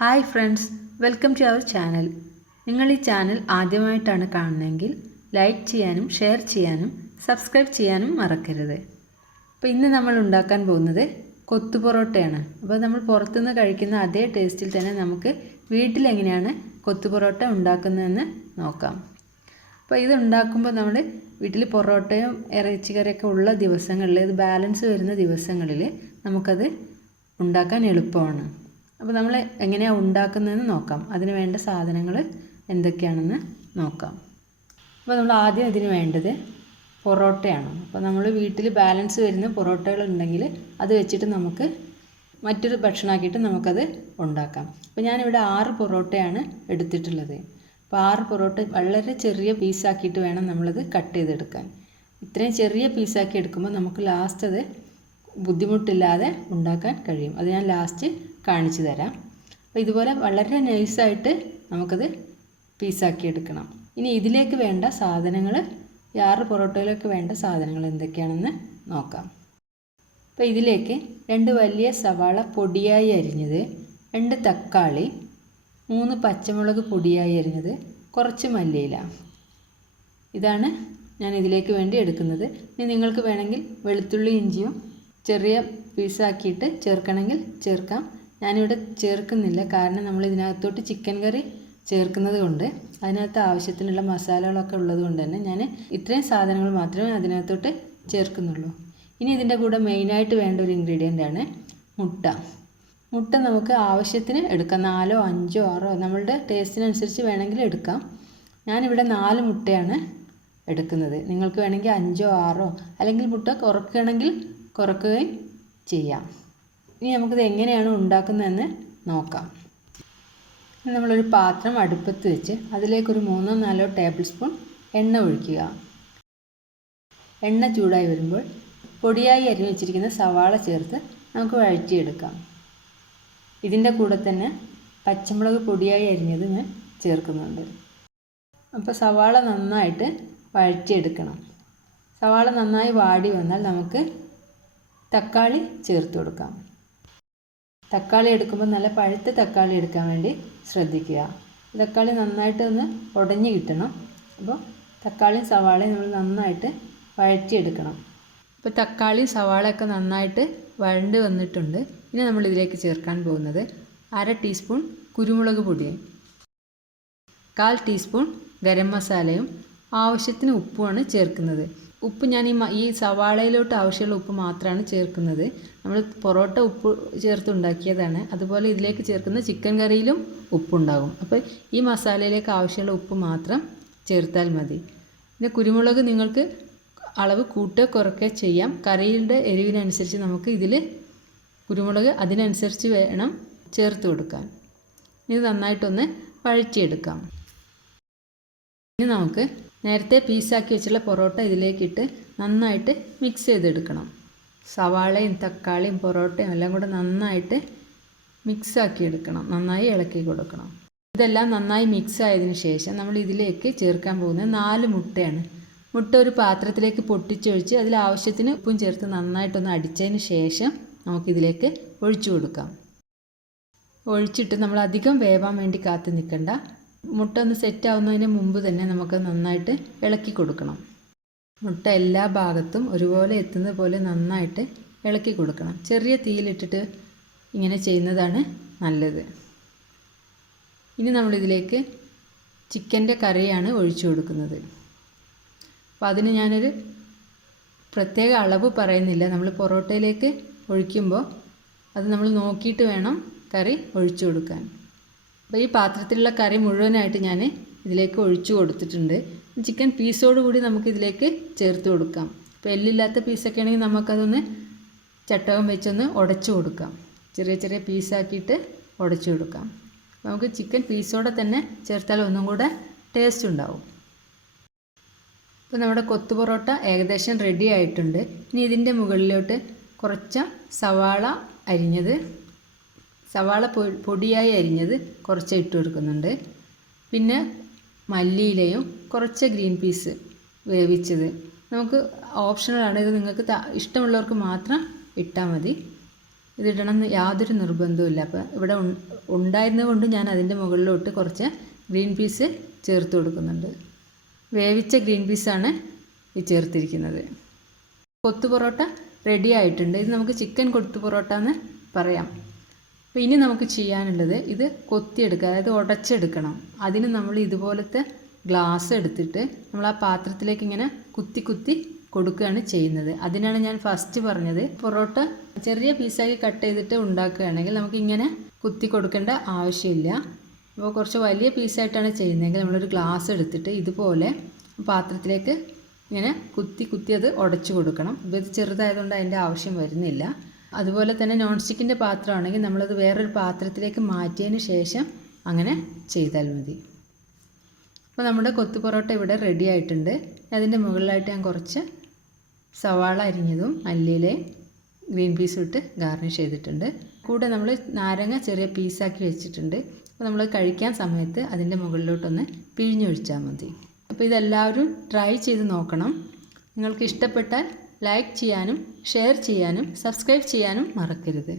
Hi friends, welcome to our channel. നിങ്ങൾ ഈ channel ആദ്യമായിട്ടാണ് കാണുന്നതെങ്കിൽ ലൈക്ക് ചെയ്യാനും ഷെയർ ചെയ്യാനും സബ്സ്ക്രൈബ് ചെയ്യാനും മറക്കരുത്. അപ്പോൾ ഇന്ന് നമ്മൾ ഉണ്ടാക്കാൻ പോകുന്നത് കൊത്തു പൊറോട്ടയാണ്. അപ്പോൾ നമ്മൾ പുറത്തുനിന്ന് കഴിക്കുന്ന അതേ ടേസ്റ്റിൽ തന്നെ നമുക്ക് വീട്ടിലെങ്ങനെയാണ് കൊത്തു പൊറോട്ട ഉണ്ടാക്കുന്നതെന്ന് നോക്കാം. അപ്പോൾ ഇത് ഉണ്ടാക്കുമ്പോൾ നമ്മൾ വീട്ടിൽ പൊറോട്ടയും ഇറച്ചിക്കറിയൊക്കെ ഉള്ള ദിവസങ്ങളിൽ, ഇത് ബാലൻസ് വരുന്ന ദിവസങ്ങളിൽ നമുക്കത് ഉണ്ടാക്കാൻ എളുപ്പമാണ്. അപ്പോൾ നമ്മൾ എങ്ങനെയാണ് ഉണ്ടാക്കുന്നതെന്ന് നോക്കാം. അതിന് വേണ്ട സാധനങ്ങൾ എന്തൊക്കെയാണെന്ന് നോക്കാം. അപ്പോൾ നമ്മൾ ആദ്യം ഇതിന് വേണ്ടത് പൊറോട്ടയാണ്. അപ്പോൾ നമ്മൾ വീട്ടിൽ ബാലൻസ് വരുന്ന പൊറോട്ടകൾ ഉണ്ടെങ്കിൽ അത് വെച്ചിട്ട് നമുക്ക് മറ്റൊരു ഭക്ഷണമാക്കിയിട്ട് നമുക്കത് ഉണ്ടാക്കാം. അപ്പോൾ ഞാനിവിടെ 6 പൊറോട്ടയാണ് എടുത്തിട്ടുള്ളത്. അപ്പോൾ 6 പൊറോട്ട വളരെ ചെറിയ പീസാക്കിയിട്ട് വേണം നമ്മളത് കട്ട് ചെയ്തെടുക്കാൻ. ഇത്രയും ചെറിയ പീസാക്കി എടുക്കുമ്പോൾ നമുക്ക് ലാസ്റ്റ് അത് ബുദ്ധിമുട്ടില്ലാതെ ഉണ്ടാക്കാൻ കഴിയും. അത് ഞാൻ ലാസ്റ്റ് കാണിച്ചു തരാം. അപ്പോൾ ഇതുപോലെ വളരെ നൈസായിട്ട് നമുക്കത് പീസാക്കി എടുക്കണം. ഇനി ഇതിലേക്ക് വേണ്ട സാധനങ്ങൾ, ഈ 6 പൊറോട്ടയിലേക്ക് വേണ്ട സാധനങ്ങൾ എന്തൊക്കെയാണെന്ന് നോക്കാം. അപ്പോൾ ഇതിലേക്ക് 2 വലിയ സവാള പൊടിയായി അരിഞ്ഞത്, 2 തക്കാളി, 3 പച്ചമുളക് പൊടിയായി അരിഞ്ഞത്, കുറച്ച് മല്ലിയില, ഇതാണ് ഞാൻ ഇതിലേക്ക് വേണ്ടി എടുക്കുന്നത്. ഇനി നിങ്ങൾക്ക് വേണമെങ്കിൽ വെളുത്തുള്ളി ഇഞ്ചിയും ചെറിയ പീസാക്കിയിട്ട് ചേർക്കണമെങ്കിൽ ചേർക്കാം. ഞാനിവിടെ ചേർക്കുന്നില്ല, കാരണം നമ്മൾ ഇതിനകത്തോട്ട് ചിക്കൻ കറി ചേർക്കുന്നത് കൊണ്ട് അതിനകത്ത് ആവശ്യത്തിനുള്ള മസാലകളൊക്കെ ഉള്ളത് കൊണ്ട് തന്നെ ഞാൻ ഇത്രയും സാധനങ്ങൾ മാത്രമേ അതിനകത്തോട്ട് ചേർക്കുന്നുള്ളൂ. ഇനി ഇതിൻ്റെ കൂടെ മെയിനായിട്ട് വേണ്ട ഒരു ഇൻഗ്രീഡിയൻ്റാണ് മുട്ട. മുട്ട നമുക്ക് ആവശ്യത്തിന് എടുക്കാം. 4, 5, 6 നമ്മളുടെ ടേസ്റ്റിനനുസരിച്ച് വേണമെങ്കിൽ എടുക്കാം. ഞാനിവിടെ 4 മുട്ടയാണ് എടുക്കുന്നത്. നിങ്ങൾക്ക് വേണമെങ്കിൽ 5, 6 അല്ലെങ്കിൽ മുട്ട കുറയ്ക്കുകയാണെങ്കിൽ കുറയ്ക്കുകയും ചെയ്യാം. ഇനി നമുക്കിത് എങ്ങനെയാണ് ഉണ്ടാക്കുന്നതെന്ന് നോക്കാം. നമ്മളൊരു പാത്രം അടുപ്പത്ത് വെച്ച് അതിലേക്കൊരു 3 4 ടേബിൾ സ്പൂൺ എണ്ണ ഒഴിക്കുക. എണ്ണ ചൂടായി വരുമ്പോൾ പൊടിയായി അരിഞ്ഞു വെച്ചിരിക്കുന്ന സവാള ചേർത്ത് നമുക്ക് വഴറ്റിയെടുക്കാം. ഇതിൻ്റെ കൂടെ തന്നെ പച്ചമുളക് പൊടിയായി അരിഞ്ഞത് ഞാൻ ചേർക്കുന്നുണ്ട്. അപ്പോൾ സവാള നന്നായിട്ട് വഴറ്റിയെടുക്കണം. സവാള നന്നായി വാടി വന്നാൽ നമുക്ക് തക്കാളി ചേർത്ത് കൊടുക്കാം. തക്കാളി എടുക്കുമ്പോൾ നല്ല പഴുത്ത തക്കാളി എടുക്കാൻ വേണ്ടി ശ്രദ്ധിക്കുക. തക്കാളി നന്നായിട്ട് ഒന്ന് ഉടഞ്ഞ് കിട്ടണം. അപ്പോൾ തക്കാളിയും സവാളയും നമ്മൾ നന്നായിട്ട് വഴറ്റിയെടുക്കണം. ഇപ്പോൾ തക്കാളിയും സവാളയൊക്കെ നന്നായിട്ട് വഴണ്ട് വന്നിട്ടുണ്ട്. ഇനി നമ്മൾ ഇതിലേക്ക് ചേർക്കാൻ പോകുന്നത് 1/2 ടീസ്പൂൺ കുരുമുളക് പൊടിയും, 1/4 ടീസ്പൂൺ ഗരം മസാലയും ആവശ്യത്തിന് ഉപ്പുമാണ് ചേർക്കുന്നത്. ഉപ്പ് ഞാൻ ഈ സവാളയിലോട്ട് ആവശ്യമുള്ള ഉപ്പ് മാത്രമാണ് ചേർക്കുന്നത്. നമ്മൾ പൊറോട്ട ഉപ്പ് ചേർത്തുണ്ടാക്കിയതാണ്. അതുപോലെ ഇതിലേക്ക് ചേർക്കുന്ന ചിക്കൻ കറിയിലും ഉപ്പുണ്ടാകും. അപ്പോൾ ഈ മസാലയിലേക്ക് ആവശ്യമുള്ള ഉപ്പ് മാത്രം ചേർത്താൽ മതി. പിന്നെ കുരുമുളക് നിങ്ങൾക്ക് അളവ് കൂട്ടുകയോ കുറയ്ക്കുകയോ ചെയ്യാം. കറിയുടെ എരിവിനനുസരിച്ച് നമുക്ക് ഇതിൽ കുരുമുളക് അതിനനുസരിച്ച് വേണം ചേർത്ത് കൊടുക്കാൻ. ഇത് നന്നായിട്ടൊന്ന് വഴറ്റിയെടുക്കാം. ഇനി നമുക്ക് നേരത്തെ പീസാക്കി വെച്ചുള്ള പൊറോട്ട ഇതിലേക്കിട്ട് നന്നായിട്ട് മിക്സ് ചെയ്തെടുക്കണം. സവാളയും തക്കാളിയും പൊറോട്ടയും എല്ലാം കൂടെ നന്നായിട്ട് മിക്സാക്കി എടുക്കണം. നന്നായി ഇളക്കി കൊടുക്കണം. ഇതെല്ലാം നന്നായി മിക്സ് ആയതിനു ശേഷം നമ്മൾ ഇതിലേക്ക് ചേർക്കാൻ പോകുന്നത് 4 മുട്ടയാണ്. മുട്ട ഒരു പാത്രത്തിലേക്ക് പൊട്ടിച്ചൊഴിച്ച് അതിൽ ആവശ്യത്തിന് ഉപ്പും ചേർത്ത് നന്നായിട്ടൊന്ന് അടിച്ചതിന് ശേഷം നമുക്കിതിലേക്ക് ഒഴിച്ചു കൊടുക്കാം. ഒഴിച്ചിട്ട് നമ്മൾ അധികം വേവാൻ വേണ്ടി കാത്തു നിൽക്കണ്ട. മുട്ട ഒന്ന് സെറ്റാവുന്നതിന് മുമ്പ് തന്നെ നമുക്ക് നന്നായിട്ട് ഇളക്കി കൊടുക്കണം. മുട്ട എല്ലാ ഭാഗത്തും ഒരുപോലെ എത്തുന്നത് പോലെ നന്നായിട്ട് ഇളക്കി കൊടുക്കണം. ചെറിയ തീയിലിട്ടിട്ട് ഇങ്ങനെ ചെയ്യുന്നതാണ് നല്ലത്. ഇനി നമ്മളിതിലേക്ക് ചിക്കൻ്റെ കറിയാണ് ഒഴിച്ചു കൊടുക്കുന്നത്. അപ്പോൾ അതിന് ഞാനൊരു പ്രത്യേക അളവ് പറയുന്നില്ല. നമ്മൾ പൊറോട്ടയിലേക്ക് ഒഴിക്കുമ്പോൾ അത് നമ്മൾ നോക്കിയിട്ട് വേണം കറി ഒഴിച്ചു കൊടുക്കാൻ. അപ്പോൾ ഈ പാത്രത്തിലുള്ള കറി മുഴുവനായിട്ട് ഞാൻ ഇതിലേക്ക് ഒഴിച്ചു കൊടുത്തിട്ടുണ്ട്. ചിക്കൻ പീസോട് കൂടി നമുക്കിതിലേക്ക് ചേർത്ത് കൊടുക്കാം. ഇപ്പോൾ എല്ലില്ലാത്ത പീസൊക്കെ ആണെങ്കിൽ നമുക്കതൊന്ന് ചട്ടകം വെച്ചൊന്ന് ഉടച്ചു കൊടുക്കാം. ചെറിയ ചെറിയ പീസാക്കിയിട്ട് ഉടച്ചു കൊടുക്കാം. നമുക്ക് ചിക്കൻ പീസോടെ തന്നെ ചേർത്താൽ ഒന്നും കൂടെ ടേസ്റ്റ് ഉണ്ടാവും. ഇപ്പോൾ നമ്മുടെ കൊത്തു പൊറോട്ട ഏകദേശം റെഡി ആയിട്ടുണ്ട്. ഇനി ഇതിൻ്റെ മുകളിലോട്ട് കുറച്ച് സവാള അരിഞ്ഞത്, സവാള പൊടിയായി അരിഞ്ഞത് കുറച്ച് ഇട്ട് കൊടുക്കുന്നുണ്ട്. പിന്നെ മല്ലിയിലയും കുറച്ച് ഗ്രീൻ പീസ് വേവിച്ചത്, നമുക്ക് ഓപ്ഷണലാണ്. ഇത് നിങ്ങൾക്ക് ഇഷ്ടമുള്ളവർക്ക് മാത്രം ഇട്ടാൽ മതി. ഇതിടണം എന്ന് യാതൊരു നിർബന്ധവുമില്ല. അപ്പോൾ ഇവിടെ ഉണ്ടായിരുന്നതുകൊണ്ട് ഞാൻ അതിൻ്റെ മുകളിലോട്ട് കുറച്ച് ഗ്രീൻ പീസ് ചേർത്ത് കൊടുക്കുന്നുണ്ട്. വേവിച്ച ഗ്രീൻ പീസാണ് ഈ ചേർത്തിരിക്കുന്നത്. കൊത്തു പൊറോട്ട റെഡി ആയിട്ടുണ്ട്. ഇത് നമുക്ക് ചിക്കൻ കൊത്തു പൊറോട്ട എന്ന് പറയാം. അപ്പോൾ ഇനി നമുക്ക് ചെയ്യാനുള്ളത് ഇത് കൊത്തിയെടുക്കുക, അതായത് ഉടച്ചെടുക്കണം. അതിന് നമ്മൾ ഇതുപോലത്തെ ഗ്ലാസ് എടുത്തിട്ട് നമ്മൾ ആ പാത്രത്തിലേക്ക് ഇങ്ങനെ കുത്തി കുത്തി കൊടുക്കുകയാണ് ചെയ്യുന്നത്. അതിനാണ് ഞാൻ ഫസ്റ്റ് പറഞ്ഞത്, പൊറോട്ട ചെറിയ പീസാക്കി കട്ട് ചെയ്തിട്ട് ഉണ്ടാക്കുകയാണെങ്കിൽ നമുക്കിങ്ങനെ കുത്തി കൊടുക്കേണ്ട ആവശ്യമില്ല. അപ്പോൾ കുറച്ച് വലിയ പീസായിട്ടാണ് ചെയ്യുന്നതെങ്കിൽ നമ്മളൊരു ഗ്ലാസ് എടുത്തിട്ട് ഇതുപോലെ പാത്രത്തിലേക്ക് ഇങ്ങനെ കുത്തി കുത്തി അത് ഉടച്ചു കൊടുക്കണം. അപ്പോൾ ഇത് ചെറുതായതുകൊണ്ട് അതിൻ്റെ ആവശ്യം വരുന്നില്ല. അതുപോലെ തന്നെ നോൺ സ്റ്റിക്കിൻ്റെ പാത്രമാണെങ്കിൽ നമ്മളത് വേറൊരു പാത്രത്തിലേക്ക് മാറ്റിയതിന് ശേഷം അങ്ങനെ ചെയ്താൽ മതി. അപ്പോൾ നമ്മുടെ കൊത്തു പൊറോട്ട ഇവിടെ റെഡി ആയിട്ടുണ്ട്. അതിൻ്റെ മുകളിലായിട്ട് ഞാൻ കുറച്ച് സവാള അരിഞ്ഞതും മല്ലിയിലയും ഗ്രീൻ പീസും ഇട്ട് ഗാർണിഷ് ചെയ്തിട്ടുണ്ട്. കൂടെ നമ്മൾ നാരങ്ങ ചെറിയ പീസാക്കി വെച്ചിട്ടുണ്ട്. അപ്പോൾ നമ്മൾ കഴിക്കാൻ സമയത്ത് അതിൻ്റെ മുകളിലോട്ടൊന്ന് പിഴിഞ്ഞൊഴിച്ചാൽ മതി. അപ്പോൾ ഇതെല്ലാവരും ട്രൈ ചെയ്ത് നോക്കണം. നിങ്ങൾക്ക് ഇഷ്ടപ്പെട്ടാൽ ലൈക്ക് ചെയ്യാനും ഷെയർ ചെയ്യാനും സബ്സ്ക്രൈബ് ചെയ്യാനും മറക്കരുത്.